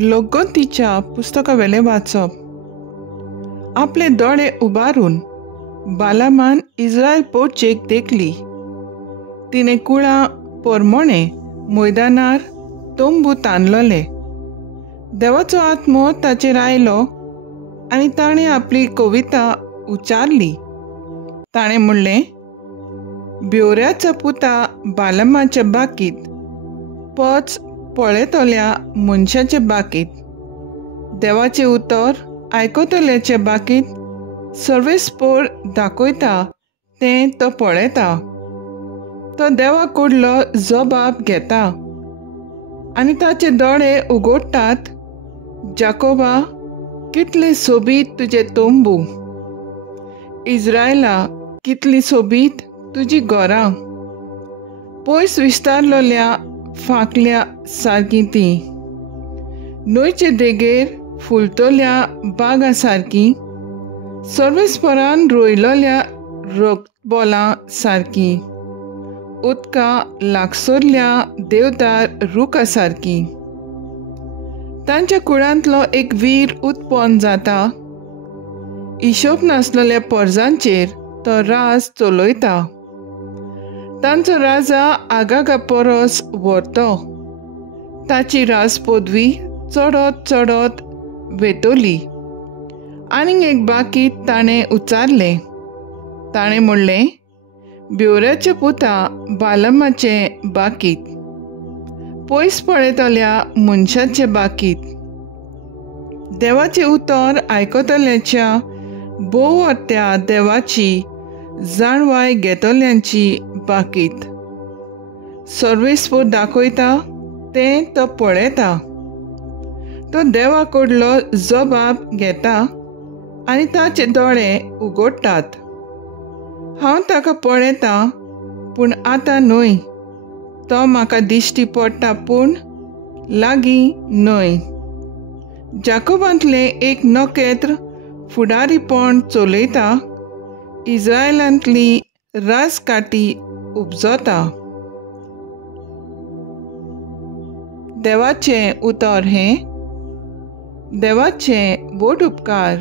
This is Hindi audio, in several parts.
लोकगतीच्या पुस्तकावेलें वाचप. आपले दोळे उबारून बालामान इस्रायल पोरचेक देखली. तिने कुळां पोरमोणे मैदानार तोंबू तांदलोले. देवाचो आत्मो ताचेर आयलो आनी ताणें आपली कविता उच्चारली. ताणें म्हणलें, बेवऱ्याच्या पुता बालमाच्या बाकीत, पच पळयतल्या मनशाचे बाकीत, देवाचें उतर आयकतल्याचे बाकीत सर्वेस्पोर दाखयता तें तो पळयता. तो देवा कडलो जबाब घेता आनी ताचे दोळे उगडटात. जाकोबा, कितले सोबीत तुजे तोंबू, इस्रायला, कितली सोबीत तुजी घरां. पयस विस्तारलोल्या फांकल्या सारकी ती, न्हंयचे देगेर फुलतल्या बागा सारकी, सर्वेस्परान रोयलोल्या रोगबोलां सारकी, उदकां लागसरल्या देवदार रुखा सारकी. तांच्या कुळांतलो एक वीर उत्पन्न जाता. हिशोब नासलेल्या पर्जांचेर तो राज चलयता. तांचो राजा आगागा परस व्हरतो. ताची राजपदवी चडत चडत वेतोली. आनीक एक बाकीत ताणें उच्चारलें. ताणें म्हणलें, बेवऱ्याच्या पुता बालमाचे बाकीत, पयस पळयतल्या मनशाचे बाकीत, देवाचें उतर आयकतल्याच्या बोवत्या देवाची जाणवाय घेतल्यांची बाकीत. सर्वेस्पोर दाखयता तें तो पळयता. तो देवा कडलो जबाब घेता आनी ताचे दोळे उगडटात. हांव ताका पळयतां, पूण आतां न्हय. तो म्हाका दिश्टी पडटा, पूण लागीं न्हय. जाकोबांतलें एक नखेत्र फुडारीपण चलयता. इस्रायलांतली राजकाटी उपजता. देवाचें उतर हें. देवाचे बोट उपकार.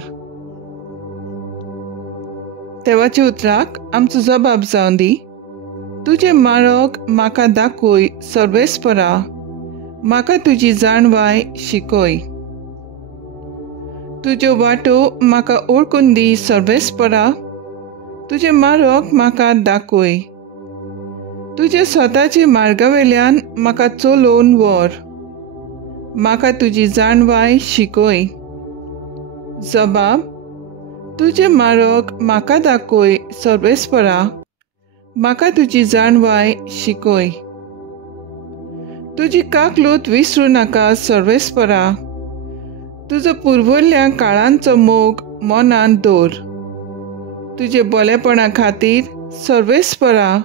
देवाच्या उतराक आमचो जबाब जावन दी. तुजे मार्ग म्हाका दाखय सर्वेस्परा. म्हाका तुजी जाणवाय शिकय. तुज्यो वाटो म्हाका ओळखून दी सर्वेस्परा. तुजे मार्ग म्हाका दाखय. तुजे स्वताचे मार्गावेल्यान म्हाका चलोवन व्हर. म्हाका तुजी जाणवाय शिकय. जबाब. तुजे मार्ग म्हाका दाखय सर्वेस्परा. म्हाका तुजी जाणवाय शिकय. तुजी काकलूत विसरूं नाका सर्वेस्परा. तुजो पुर्वल्ल्या काळांचो मोग मनांत दवर. तुजे बरेपणा खातीर सर्वेस्परा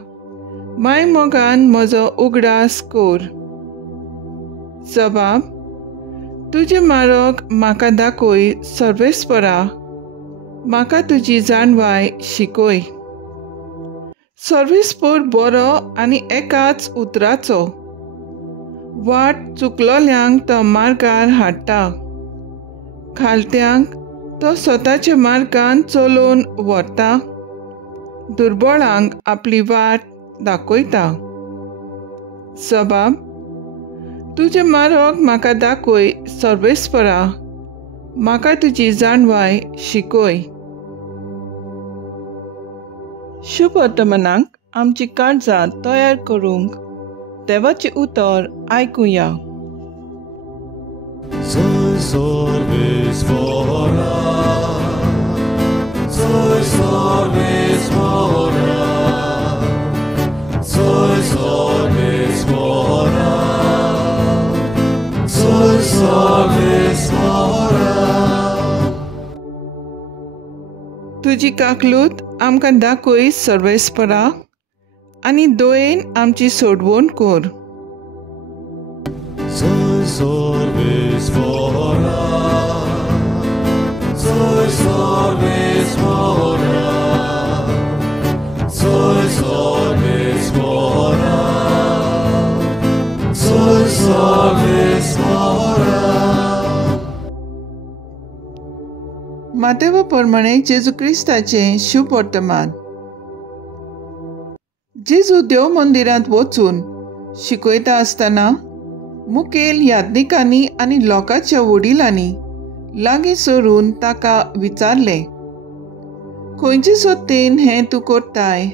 माय मोगान म्हजो उगडास कर. जबाब. तुजे मार्ग म्हाका दाखय सर्वेस्परा. म्हाका तुजी जाणवाय शिकय. सर्वेस्पर बरो आनी एकाच उतराचो. वाट चुकलोल्यांक तो मार्गार हाडटा. खालत्यांक तो स्वताच्या मार्गान चलोवन व्हरता. दुर्बळांक आपली वाट दाखयता. जबाब. तुजे मार्ग म्हाका दाखय सर्वेस्परा. म्हाका तुजी जाणवाय शिकय. शुभ वर्तमानाक आमची काळजां तयार करूंक देवाचें उतर आयकुया. Soy Sorvespora, soy Sorvespora, soy Sorvespora, soy Sorvespora. तुजी काकलूत आमकां दाखय सर्वेस्परा आनी दोयेन आमची सोडवण कर. Soy Sorvespora, soy Sorvespora, soy Sorvespora, soy Sorvespora. मातेव प्रमाणे जेजू क्रिस्ताचें शुभ वर्तमान. जेजू देव मंदिरांत वचून शिकयता आसतना मुखेल याज्ञिकांनी आनी लोकांच्या वडिलांनी लागीं सरून ताका विचारलें, खंयचे सत्तेन हें तूं करताय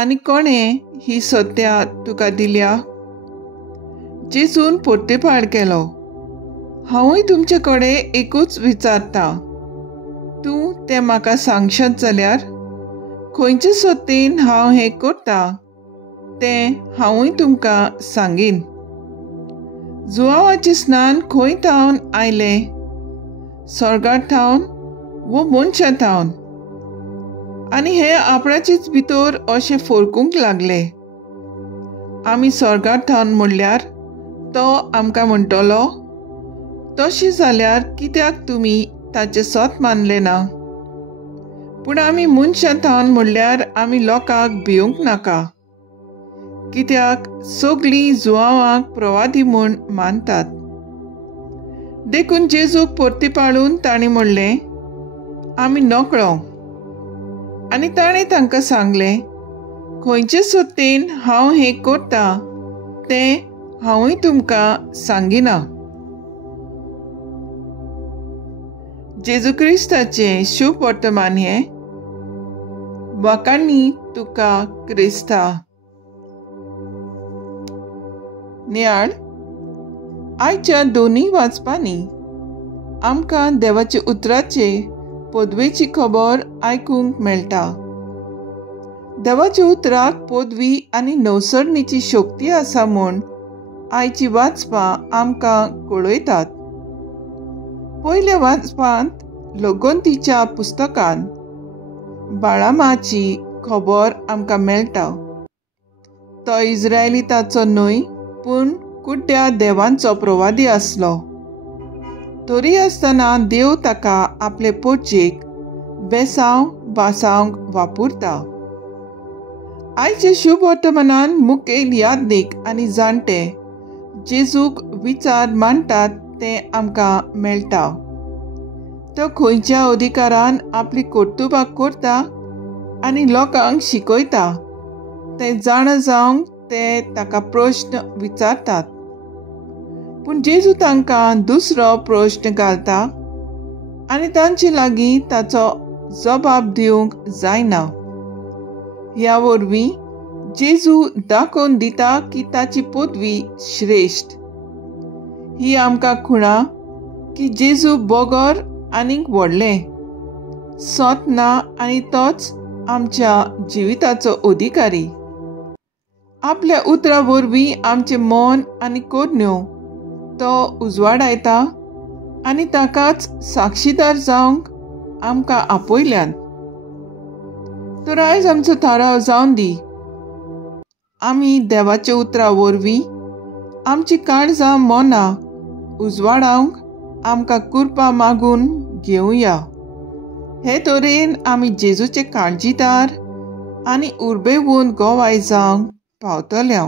आनी कोणें ही सत्या तुका दिल्या? जेजून परतेपाड केलो, हांवूय तुमचे कडेन एकूच विचारता, तूं तें म्हाका सांगशात जाल्यार खंयचे सत्तेन हांव हें करता तें हांवूय तुमकां सांगीन. जुआवाचें स्नान खंय थावन आयलें, स्वर्गांत थावन वो मनशां थावन? आनी हे आपणाचेच भितर अशें फरकूंक लागले. आमी स्वर्गांत थावन म्हणल्यार तो आमकां म्हणटलो, तशें जाल्यार कित्याक तुमी ताचें सत मानलें ना? पूण आमी मनशां थावन म्हणल्यार आमी लोकांक भिवंक नाका, कित्याक सगळीं जुआवांक प्रवादी म्हूण मानतात. देखून जेजूक परतीपाडून ताणें म्हणलें, आमी नकळो. आनी ताणें तांकां सांगलें, खंयचे सत्तेन हांव हें करता तें हांवूय तुमकां सांगिना. जेजू क्रिस्ताचें शुभ वर्तमान हें. वखाणी तुका क्रिस्ता. नियाळ, आयच्या दोनूय वाचपांनी आमकां देवाचे उतराचे पदवेची खबर आयकूंक मेळटा. देवाच्या उतराक पदवी आनी नवसरणीची शक्ती आसा म्हूण आयची वाचपां आमकां कळयतात. पयल्या वाचपांत लोगोंतीच्या पुस्तकांत बाळामाची खबर आमकां मेळटा. तो इस्रायलिताचो न्हय, पूण कुड्ड्या देवांचो प्रवादी आसलो. तरी आसतना देव ताका आपले पोरचेक बेसांव बासावंक वापुरता. आयचे शुभ वर्तमानान मुखेल याज्ञीक आनी जाणटे जेजूक विचार मांडटात तें आमकां मेळटा. तो खंयच्या अधिकारान आपली कर्तुबां करता आनी लोकांक शिकयता तें जाणा जावंक ते ताका प्रश्न विचारतात. पूण जेजू तांकां दुसरो प्रश्न घालता आनी तांचे लागीं ताचो जबाब दिवंक जायना. ह्या वरवीं जेजू दाखोवन दिता की ताची पदवी श्रेश्ठ. ही आमकां खुणा की जेजू बोगोर आनीक व्हडलें, सत ना आनी तोच आमच्या जिविताचो अधिकारी. आपल्या उतरा वरवीं आमचें मन आनी कोरण्यो तो उजवाडायता आनी ताकाच साक्षीदार जावंक आमकां आपयल्यान. तर आयज आमचो थाराव जावन दी. आमी देवाच्या उतरा वरवीं आमची काळजां मनां उजवाडावंक आमकां कृपा मागून घेवया. हे तरेन आमी जेजूचे काळजीदार आनी उर्बेवून गोवाय जावंक पावतले.